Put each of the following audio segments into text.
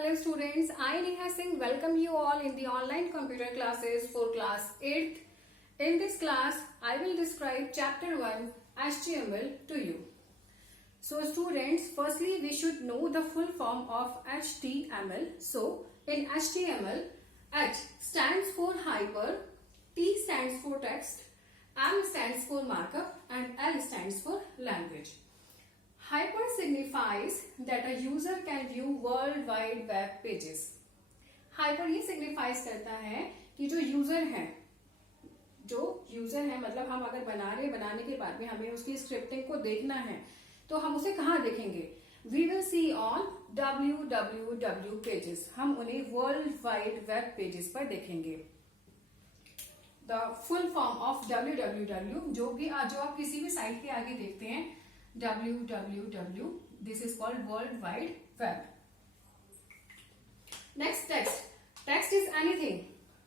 Hello students, I Neha Singh welcome you all in the online computer classes for class 8th. In this class, I will describe chapter 1 HTML to you. So students, firstly we should know the full form of HTML. So in HTML, H stands for hyper, T stands for text, M stands for markup and L stands for language. Hyper signifies that a user can view world wide web pages. Hyper ये signifies करता है कि जो user है मतलब हम अगर बनाने के बाद में हमें उसकी स्क्रिप्टिंग को देखना है तो हम उसे कहाँ देखेंगे? We will see on www pages. हम उन्हें वर्ल्ड वाइड वेब पेजेस पर देखेंगे. The full form of www जो आप किसी भी साइट के आगे देखते हैं www, this is called World Wide Web. Next, text. Text is anything.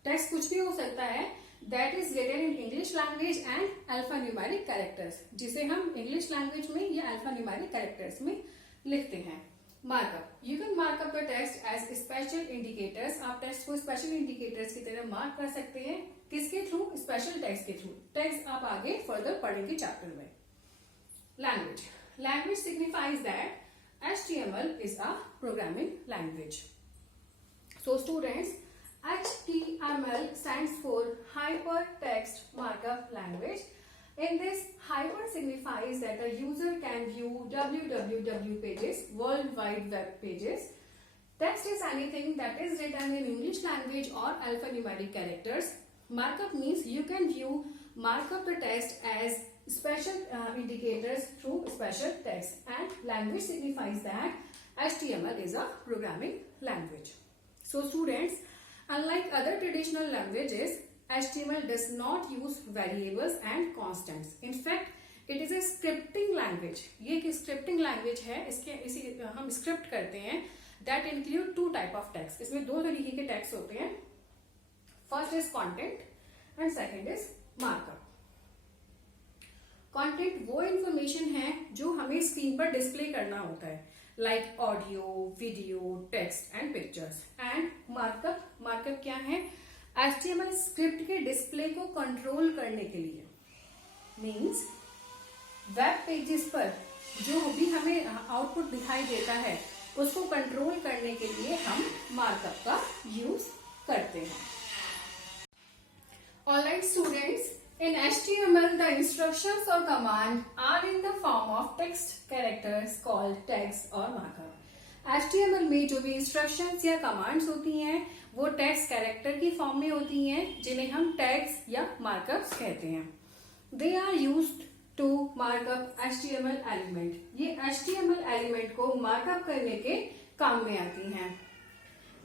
Text कुछ भी हो सकता है that is written in English language and alphanumeric characters, जिसे हम English language में या alphanumeric characters में लिखते हैं. Markup. You can mark up the text as special indicators. आप text को special indicators की तरह mark कर सकते हैं. किसके through? Special text के through. Text आप आगे further पढ़ेंगे chapter में. Language. Language signifies that HTML is a programming language. So students, HTML stands for Hypertext Markup Language. In this, hyper signifies that a user can view www pages, world wide web pages. Text is anything that is written in English language or alphanumeric characters. Markup means you can view markup the text as special indicators through special text, and language signifies that HTML is a programming language. So students, unlike other traditional languages, HTML does not use variables and constants. In fact, it is a scripting language. ये एक scripting language है. इसी हम script करते हैं. That include two type of text. इसमें दो तरीके के text होते हैं. First is content and second is markup. Content वो इन्फॉर्मेशन है जो हमें स्क्रीन पर डिस्प्ले करना होता है, like audio, video, text and pictures. And markup क्या है? HTML स्क्रिप्ट के डिस्प्ले को कंट्रोल करने के लिए. मींस वेब पेजेस पर जो भी हमें आउटपुट दिखाई देता है उसको कंट्रोल करने के लिए हम मार्कअप का यूज करते हैं. Alright students, in HTML, the instructions or command are in the form of text characters called tags or markup. HTML में जो भी instructions या commands होती हैं वो text character की form में होती हैं जिन्हें हम tags या markups कहते हैं. They are used to mark up HTML element. ये HTML element को markup करने के काम में आती हैं.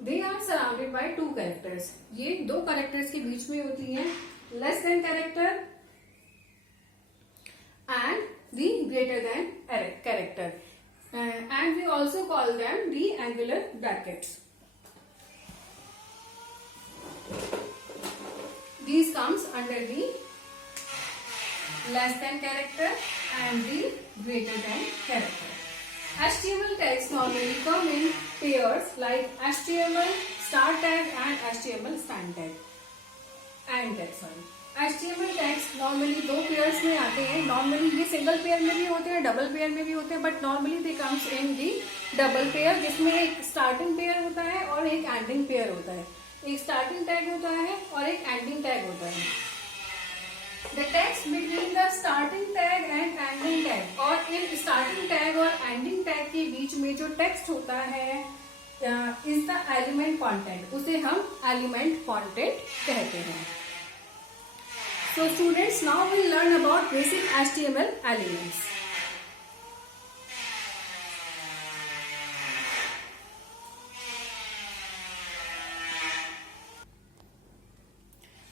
They are surrounded by two characters. ये दो characters के बीच में होती हैं, less than character and the greater than character, and we also call them the angular brackets. These comes under the less than character and the greater than character. HTML tags normally come in pairs like HTML start tag and HTML stand tag. HTML tags normally दो pairs में आते हैं. Normally ये single pair में भी होते हैं, double pair में भी होते हैं, but normally they comes in the double pair, जिसमें एक स्टार्टिंग पेयर होता है और एक एंडिंग पेयर होता है. एक स्टार्टिंग टैग होता है और एक एंडिंग टैग होता है. The text between the starting tag and ending tag, और इन स्टार्टिंग टैग और एंडिंग टैग के बीच में जो टेक्स्ट होता है इज द एलिमेंट कंटेंट. उसे हम एलिमेंट कंटेंट कहते हैं. So students, now we'll learn about basic HTML elements.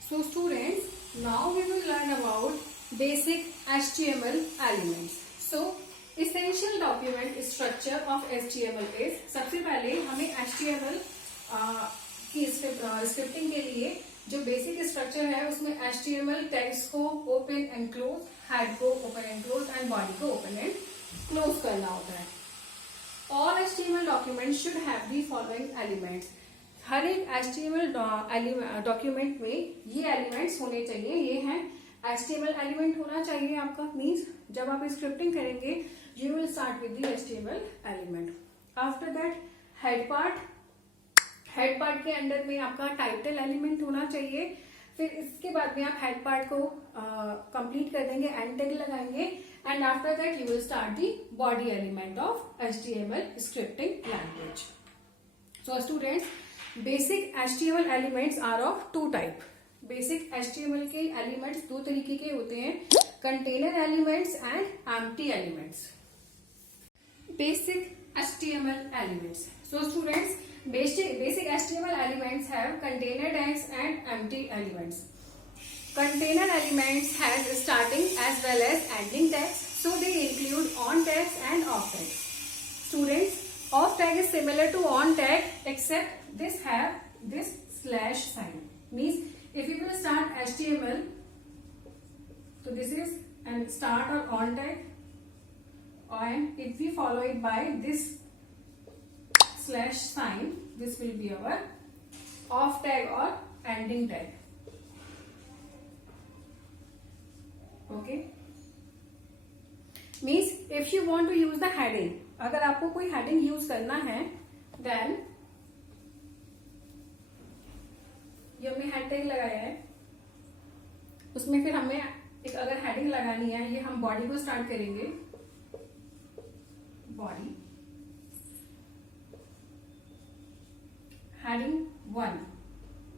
So students, now we will learn about basic HTML elements. So essential document structure of HTML is, सबसे पहले हमें HTML की scripting के लिए जो बेसिक स्ट्रक्चर है उसमें HTML टैग्स को ओपन एंड क्लोज, हेड को open and close and body को ओपन एंड क्लोज करना होता है. All HTML documents document should have the following elements. हर एक HTML डॉक्यूमेंट में ये एलिमेंट्स होने चाहिए. ये है HTML एलिमेंट होना चाहिए आपका. मीन्स जब आप स्क्रिप्टिंग करेंगे you will start with the HTML element. After that head part के अंडर में आपका टाइटल एलिमेंट होना चाहिए. फिर इसके बाद में आप हेड पार्ट को कंप्लीट कर देंगे, एंड टैग लगाएंगे, and after that you will start the body element of HTML scripting language. So students, basic HTML elements are of two type. Basic HTML के एलिमेंट्स दो तरीके के होते हैं, container elements and empty elements. Basic HTML elements. So students, basic HTML elements have container tags and empty elements. Container elements has starting as well as ending tags, so they include on tags and off tags. Students, off tag is similar to on tag except this have this slash sign. Means if you will start HTML, so this is an start or on tag, and if we follow it by this slash sign, this will be our off tag or ending tag. Okay, means if you want to use the heading, अगर आपको कोई heading use करना है, then ये हमने head tag लगाया है, उसमें फिर हमें एक अगर heading लगानी है, ये हम body को start करेंगे. Body heading 1,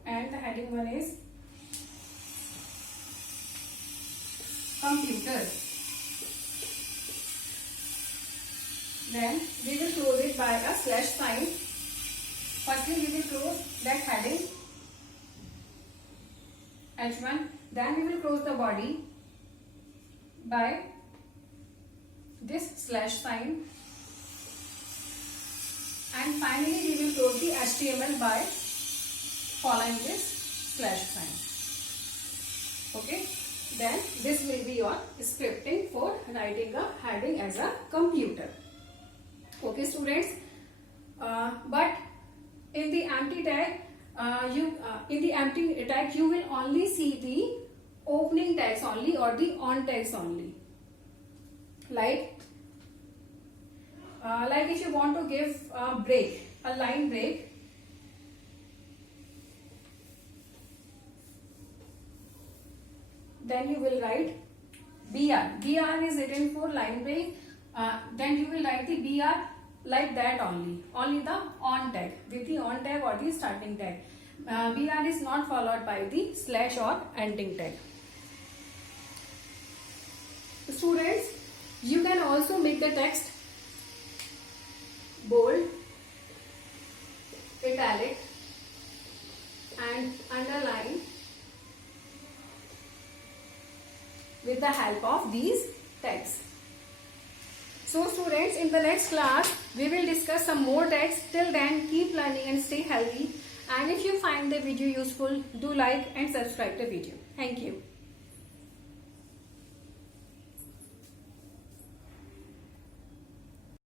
and the heading 1 is computer. Then we will close it by a slash sign. Firstly we will close that heading H1, then we will close the body by this slash sign, and finally we will close the HTML by following this slash sign. Okay, then this will be your scripting for writing a heading as a computer. Okay students, but in the empty tag you will only see the opening tags only or the on tags only. Like if you want to give a line break, then you will write BR. BR is written for line break. Then you will write the BR like that only the on tag, with the on tag or the starting tag. BR is not followed by the slash or ending tag. Students, you can also make the text bold, italic and underline with the help of these tags. So students, in the next class we will discuss some more tags. Till then, keep learning and stay healthy. And if you find the video useful, do like and subscribe the video. Thank you.